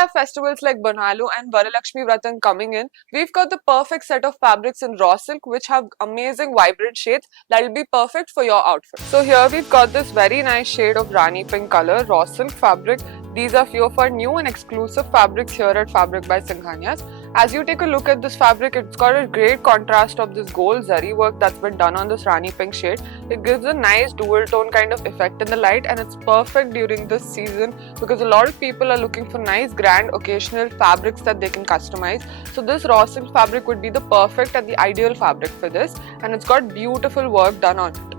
have festivals like Bonalu and Varalakshmi Vratan coming in, we've got the perfect set of fabrics in raw silk which have amazing vibrant shades that will be perfect for your outfit. So here we've got this very nice shade of Rani pink color, raw silk fabric. These are few of our new and exclusive fabrics here at Fabric by Singhanias. As you take a look at this fabric, it's got a great contrast of this gold zari work that's been done on this Rani pink shade. It gives a nice dual tone kind of effect in the light, and it's perfect during this season because a lot of people are looking for nice grand occasional fabrics that they can customize. So this raw silk fabric would be the perfect and the ideal fabric for this, and it's got beautiful work done on it.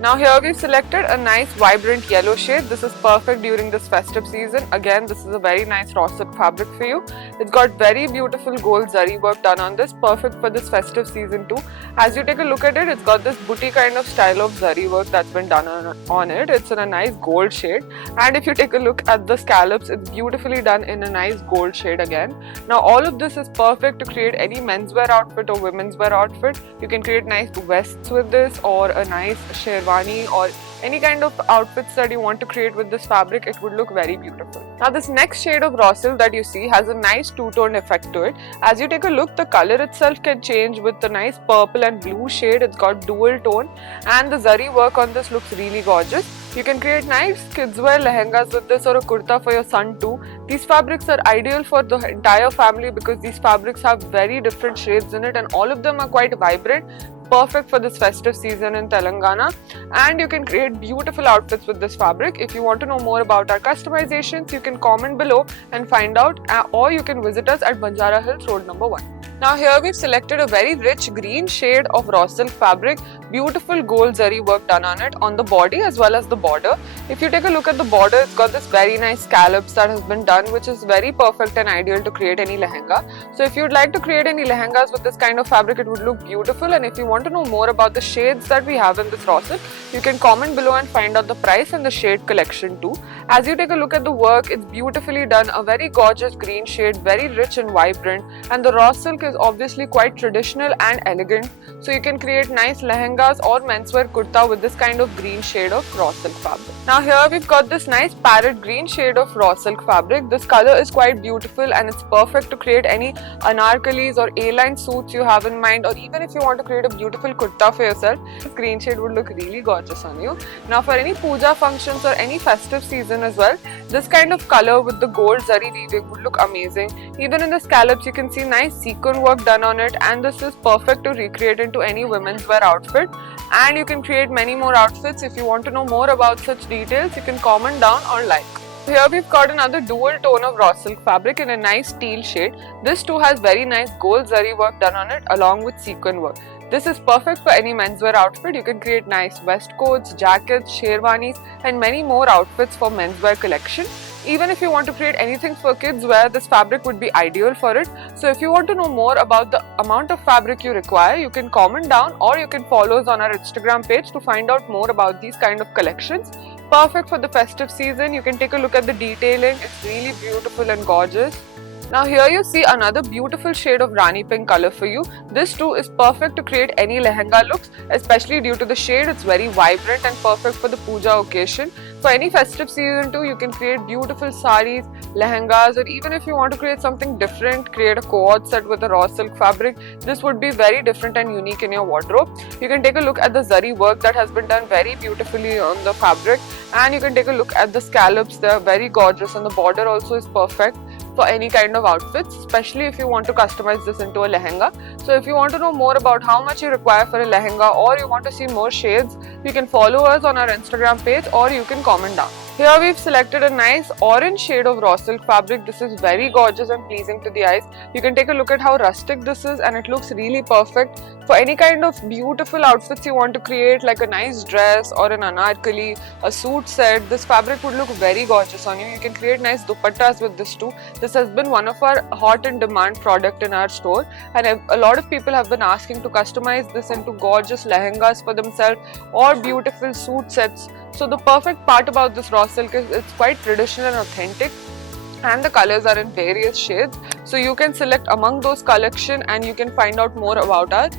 Now here we've selected a nice vibrant yellow shade. This is perfect during this festive season. Again, this is a very nice raw silk fabric for you. It's got very beautiful gold zari work done on this, perfect for this festive season too. As you take a look at it, it's got this booty kind of style of zari work that's been done on it. It's in a nice gold shade, and if you take a look at the scallops, it's beautifully done in a nice gold shade again. Now all of this is perfect to create any menswear outfit or women's wear outfit. You can create nice vests with this, or a nice sherwani, or any kind of outfits that you want to create with this fabric. It would look very beautiful. Now this next shade of raw silk that you see has a nice two-tone effect to it. As you take a look, the color itself can change with the nice purple and blue shade. It's got dual tone, and the zari work on this looks really gorgeous. You can create nice kids wear lehengas with this, or a kurta for your son too. These fabrics are ideal for the entire family because these fabrics have very different shades in it, and all of them are quite vibrant, perfect for this festive season in Telangana. And you can create beautiful outfits with this fabric. If you want to know more about our customizations, you can comment below and find out, or you can visit us at Banjara Hills Road number 1. Now here we've selected a very rich green shade of raw silk fabric, beautiful gold zari work done on it on the body as well as the border. If you take a look at the border, it's got this very nice scallops that has been done, which is very perfect and ideal to create any lehenga. So if you'd like to create any lehengas with this kind of fabric, it would look beautiful. And if you want to know more about the shades that we have in this raw silk, you can comment below and find out the price and the shade collection too. As you take a look at the work, it's beautifully done, a very gorgeous green shade, very rich and vibrant, and the raw silk is obviously quite traditional and elegant, so you can create nice lehengas or menswear kurta with this kind of green shade of raw silk fabric. Now here we've got this nice parrot green shade of raw silk fabric. This color is quite beautiful, and it's perfect to create any anarkalis or A-line suits you have in mind, or even if you want to create a beautiful kurta for yourself, this green shade would look really gorgeous on you. Now for any puja functions or any festive season as well, this kind of color with the gold zari weaving would look amazing. Even in the scallops, you can see nice sequin work done on it, and this is perfect to recreate into any women's wear outfit. And you can create many more outfits. If you want to know more about such details, you can comment down or like. Here we've got another dual tone of raw silk fabric in a nice teal shade. This too has very nice gold zari work done on it along with sequin work. This is perfect for any menswear outfit. You can create nice waistcoats, jackets, sherwanis, and many more outfits for menswear collection. Even if you want to create anything for kids wear, this fabric would be ideal for it. So if you want to know more about the amount of fabric you require, you can comment down, or you can follow us on our Instagram page to find out more about these kind of collections. Perfect for the festive season. You can take a look at the detailing. It's really beautiful and gorgeous. Now here you see another beautiful shade of Rani pink color for you. This too is perfect to create any lehenga looks, especially due to the shade. It's very vibrant and perfect for the puja occasion. For any festive season too, you can create beautiful saris, lehengas, or even if you want to create something different, create a co-ord set with a raw silk fabric. This would be very different and unique in your wardrobe. You can take a look at the zari work that has been done very beautifully on the fabric, and you can take a look at the scallops. They are very gorgeous, and the border also is perfect for any kind of outfits, especially if you want to customize this into a lehenga. So if you want to know more about how much you require for a lehenga, or you want to see more shades, you can follow us on our Instagram page, or you can comment down. Here we've selected a nice orange shade of raw silk fabric. This is very gorgeous and pleasing to the eyes. You can take a look at how rustic this is, and it looks really perfect for any kind of beautiful outfits you want to create, like a nice dress or an anarkali, a suit set. This fabric would look very gorgeous on you. You can create nice dupattas with this too. This has been one of our hot in demand product in our store, and a lot of people have been asking to customize this into gorgeous lehengas for themselves or beautiful suit sets. So the perfect part about this raw silk is it's quite traditional and authentic, and the colors are in various shades. So you can select among those collection, and you can find out more about our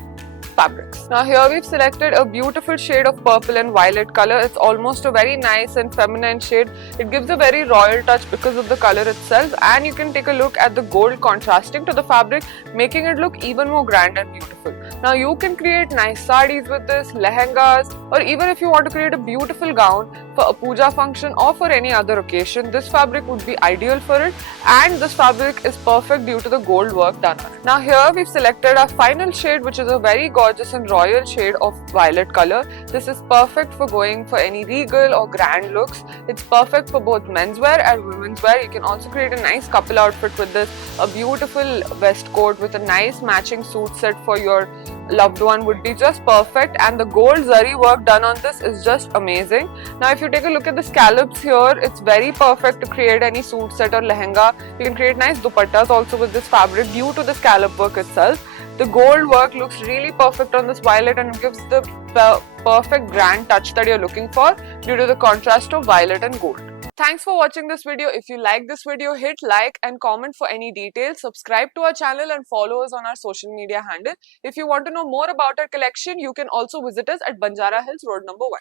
fabrics. Now here we've selected a beautiful shade of purple and violet color. It's almost a very nice and feminine shade. It gives a very royal touch because of the color itself, and you can take a look at the gold contrasting to the fabric, making it look even more grand and beautiful. Now you can create nice sarees with this, lehengas, or even if you want to create a beautiful gown for a puja function or for any other occasion, this fabric would be ideal for it, and this fabric is perfect due to the gold work done on it. Now here we've selected our final shade, which is a very gorgeous and royal shade of violet color. This is perfect for going for any regal or grand looks. It's perfect for both menswear and women's wear. You can also create a nice couple outfit with this. A beautiful vest coat with a nice matching suit set for your loved one would be just perfect, and the gold zari work done on this is just amazing. Now if you take a look at the scallops here, it's very perfect to create any suit set or lehenga. You can create nice dupattas also with this fabric due to the scallop work itself. The gold work looks really perfect on this violet, and it gives the perfect grand touch that you're looking for due to the contrast of violet and gold. Thanks for watching this video. If you like this video, hit like and comment for any details. Subscribe to our channel and follow us on our social media handle. If you want to know more about our collection, you can also visit us at Banjara Hills Road number 1.